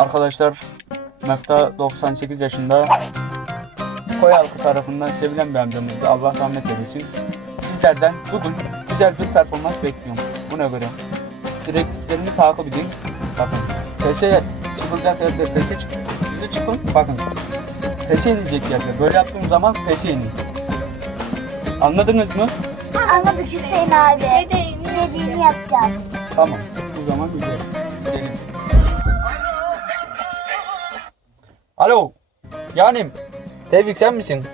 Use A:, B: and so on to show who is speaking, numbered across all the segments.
A: Arkadaşlar Mefta 98 yaşında Koy halkı tarafından sevilen bir amcamızdı. Allah rahmet eylesin. Sizlerden bugün güzel bir performans bekliyorum. Buna göre direktiflerimi takip edin. Bakın. PES'e çıkılacak yerde PES'e çık size çıkın. Bakın. PES'e inilecek yerde. Böyle yaptığım zaman PES'e inin. Anladınız mı?
B: Anladık Hüseyin abi. Dediğini yapacağım.
A: Tamam. O zaman gidelim. Gidelim. Alo. Yanim. Tevfik sen misin?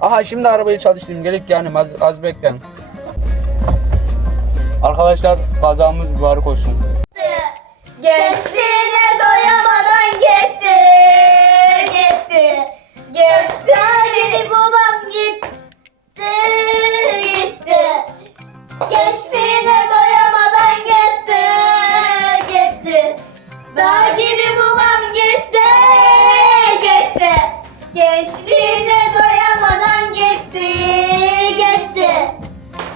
A: Aha şimdi arabayı çalıştırayım. Gelip yanim az, az beklen. Arkadaşlar kazamız mübarek olsun.
B: Gençliğine doyamadan gitti, gitti, gitti. Gibi babam gitti, gitti. Gençliğine doyamadan gitti, gitti. Dağ Gençliğine doyamadan gitti, gitti.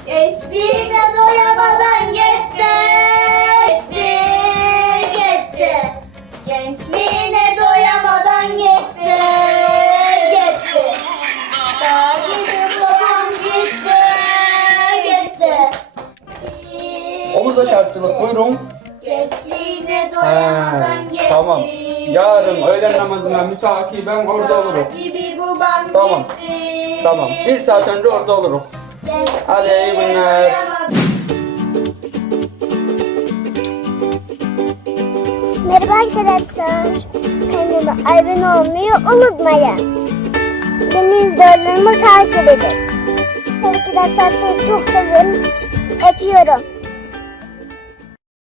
B: Gençliğine doyamadan gitti, gitti, gitti. Gençliğine doyamadan gitti, gitti. Dağ gibi babam gitti, gitti.
A: Omuzla buyurun.
B: Gençliğine doyamadan gitti.
A: tamam. Yarın öğlen namazına mütaki ben orada olurum. Tamam. Tamam. Bir saat önce orada olurum. Hadi iyi günler.
B: Merhaba arkadaşlar. Kanalıma abone olmayı unutmayın. Benim videolarımı takip edin. Arkadaşlar sizi çok seviyorum. Öpüyorum.